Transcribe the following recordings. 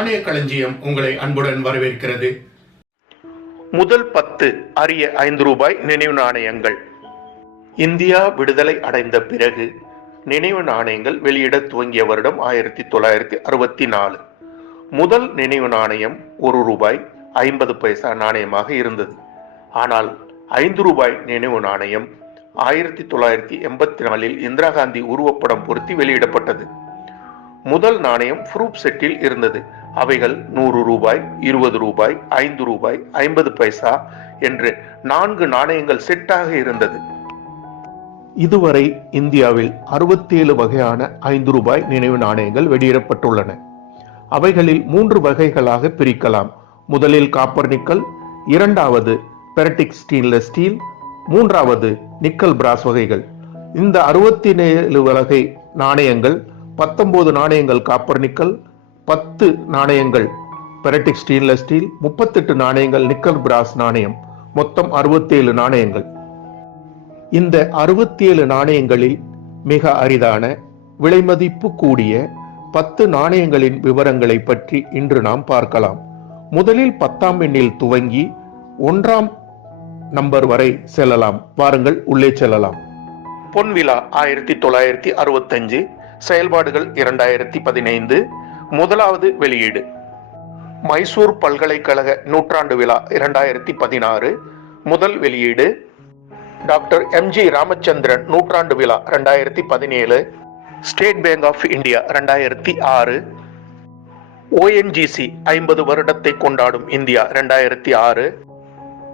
நாணய களஞ்சியம் உங்களை அன்புடன் வரவேற்கிறது. முதல் பத்து அரிய ஐந்து ரூபாய் நினைவு நாணயங்கள். இந்தியா விடுதலை அடைந்த பிறகு நினைவு நாணயங்கள் வெளியிட துவங்கிய வருடம் ஆயிரத்தி தொள்ளாயிரத்தி அறுபத்தி நாலு. முதல் நினைவு நாணயம் ஒரு ரூபாய் ஐம்பது பைசா நாணயமாக இருந்தது. ஆனால் ஐந்து ரூபாய் நினைவு நாணயம் ஆயிரத்தி தொள்ளாயிரத்தி எண்பத்தி நாலில் இந்திரா காந்தி உருவப்படம் பொருத்தி வெளியிடப்பட்டது. முதல் நாணயம் ஃப்ரூப் செட்டில் இருந்தது. அவைகள் நூறு ரூபாய் இருபது ரூபாய் ஐந்து ரூபாய் ஐம்பது பைசா என்று நான்கு நாணயங்கள் செட்டாக இருந்தது. இதுவரை இந்தியாவில் அறுபத்தேழு வகையான ஐந்து ரூபாய் நினைவு நாணயங்கள் வெளியிடப்பட்டுள்ளன. அவைகளில் மூன்று வகைகளாக பிரிக்கலாம். முதலில் காப்பர் நிக்கல் இரண்டாவது பெரட்டிக் ஸ்டீன்லெஸ் ஸ்டீல் மூன்றாவது நிக்கல் பிராஸ் வகைகள். இந்த அறுபத்தி ஏழு வகை நாணயங்கள் பத்தொன்பது நாணயங்கள் காப்பர் நிக்கல் பத்து நாணயங்கள். பெரட்டிக் ஸ்டீன்லெஸ் ஸ்டீல் முப்பத்தெட்டு நாணயங்கள் நிக்கல் பிராஸ் நாணயம். மொத்தம் அறுபத்தேழு நாணயங்கள். இந்த அறுபத்தேழு நாணயங்களில் மிக அரிதான விலைமதிப்பு கூடிய பத்து நாணயங்களின் விவரங்களை பற்றி இன்று நாம் பார்க்கலாம். முதலில் பத்தாம் எண்ணில் துவங்கி ஒன்றாம் நம்பர் வரை செல்லலாம். வாருங்கள் உள்ளே செல்லலாம். பொன்விழா ஆயிரத்தி தொள்ளாயிரத்தி அறுபத்தஞ்சு செயல்பாடுகள் இரண்டாயிரத்தி பதினைந்து. முதலாவது வெளியீடு. மைசூர் பல்கலைக்கழக நூற்றாண்டு விழா இரண்டாயிரத்தி பதினாறு. முதல் வெளியீடு. டாக்டர் எம்ஜி ராமச்சந்திரன் நூற்றாண்டு விழா ரெண்டாயிரத்தி பதினேழு. ஸ்டேட் பேங்க் ஆஃப் இந்தியா ரெண்டாயிரத்தி ஆறு. ஓஎன்ஜிசி ஐம்பது வருடத்தை கொண்டாடும் இந்தியா ரெண்டாயிரத்தி ஆறு.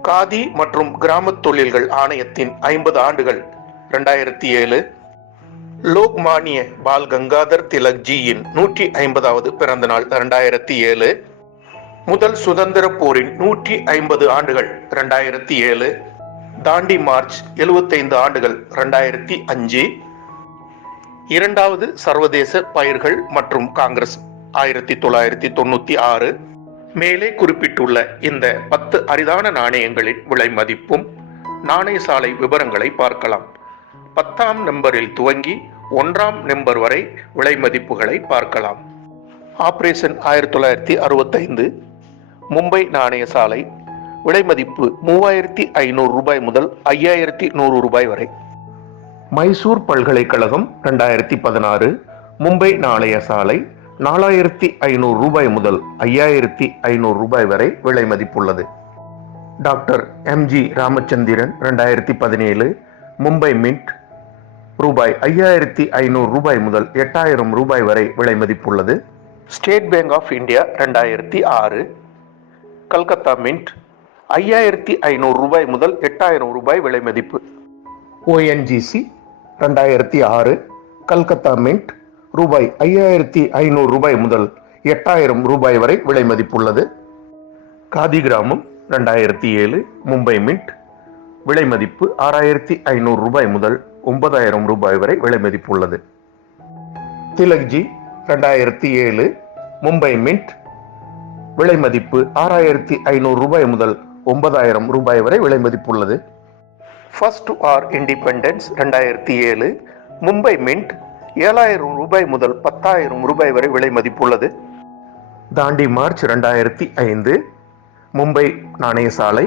காதி மற்றும் கிராமத் தொழில்கள் ஆணையத்தின் ஐம்பது ஆண்டுகள் ரெண்டாயிரத்தி ஏழு. லோக்மானிய பால் கங்காதர் திலக் ஜியின் நூற்றி ஐம்பதாவது பிறந்த நாள் இரண்டாயிரத்தி ஏழு. முதல் சுதந்திர போரின் நூற்றி ஐம்பது ஆண்டுகள் இரண்டாயிரத்தி ஏழு. தாண்டி மார்ச் எழுபத்தைந்து ஆண்டுகள் இரண்டாயிரத்தி அஞ்சு. இரண்டாவது சர்வதேச பயிர்கள் மற்றும் காங்கிரஸ் ஆயிரத்தி தொள்ளாயிரத்தி தொண்ணூத்தி ஆறு. மேலே குறிப்பிட்டுள்ள இந்த பத்து அரிதான நாணயங்களின் விலை மதிப்பும் நாணய சாலை விவரங்களை பார்க்கலாம். பத்தாம் நம்பரில் துவங்கி ஒன்றாம் நம்பர் வரை விலை மதிப்புகளை பார்க்கலாம். ஆபரேஷன் ஆயிரத்தி தொள்ளாயிரத்தி அறுபத்தைந்து மும்பை நாணய சாலை விலை மதிப்பு மூவாயிரத்தி ஐநூறு ரூபாய் முதல் ஐயாயிரத்தி நூறு ரூபாய் வரை. மைசூர் பல்கலைக்கழகம் ரெண்டாயிரத்தி பதினாறு மும்பை நாணய சாலை நாலாயிரத்தி ஐநூறு ரூபாய் முதல் ஐயாயிரத்தி ஐநூறு ரூபாய் வரை விலை மதிப்புள்ளது. டாக்டர் எம்ஜி ராமச்சந்திரன் ரெண்டாயிரத்தி பதினேழு மும்பை மின்ட் ரூபாய் ஐயாயிரத்தி ஐநூறு ரூபாய் முதல் எட்டாயிரம் ரூபாய் வரை விலை மதிப்புள்ளது. ஸ்டேட் பேங்க் ஆஃப் இந்தியா ரெண்டாயிரத்தி ஆறு. கல்கத்தா மின்ட் ஐயாயிரத்தி ஐநூறு ரூபாய் முதல் எட்டாயிரம் ரூபாய் விலை மதிப்பு. ஓஎன்ஜிசி ரெண்டாயிரத்தி ஆறு. கல்கத்தா மின்ட் ரூபாய் ஐயாயிரத்தி ஐநூறு ரூபாய் முதல் எட்டாயிரம் ரூபாய் வரை விலை மதிப்புள்ளது. காதி கிராமம் ரெண்டாயிரத்தி ஏழு. மும்பை மின்ட் விலை மதிப்பு ஆறாயிரத்தி ஐநூறு ரூபாய் முதல் ஒன்பதாயிரம் ரூபாய் வரை விலை மதிப்புள்ளது திலக்ஜி ரெண்டாயிரத்தி ஏழு மும்பை மின்ட் விலை மதிப்பு ஆறாயிரத்தி ஐநூறு ரூபாய் முதல் ஒன்பதாயிரம் ரூபாய் வரை விலை மதிப்புள்ளது ஃபர்ஸ்ட் ஆர் இண்டிபெண்டன்ஸ் ரெண்டாயிரத்தி ஏழு மும்பை மின்ட் ஏழாயிரம் ரூபாய் முதல் பத்தாயிரம் ரூபாய் வரை விலை மதிப்புள்ளது தாண்டி மார்ச் ரெண்டாயிரத்தி ஐந்து மும்பை நாணய சாலை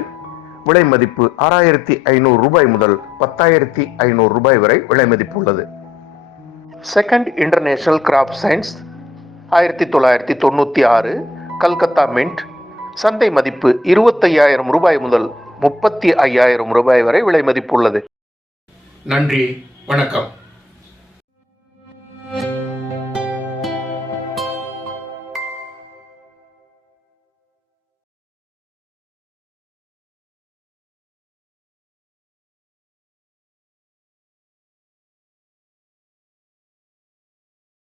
விலை மதிப்பு ஆறாயிரத்தி ஐநூறு ரூபாய் முதல் பத்தாயிரத்தி ஐநூறு ரூபாய் வரை விலை மதிப்புள்ளது செகண்ட் இன்டர்நேஷனல் கிராப் சயின்ஸ் ஆயிரத்தி தொள்ளாயிரத்தி தொண்ணூற்றி ஆறு கல்கத்தா மின்ட் சந்தை மதிப்பு இருபத்தையாயிரம் ரூபாய் முதல் முப்பத்தி ஐயாயிரம் ரூபாய் வரை விலை மதிப்புள்ளது நன்றி வணக்கம்.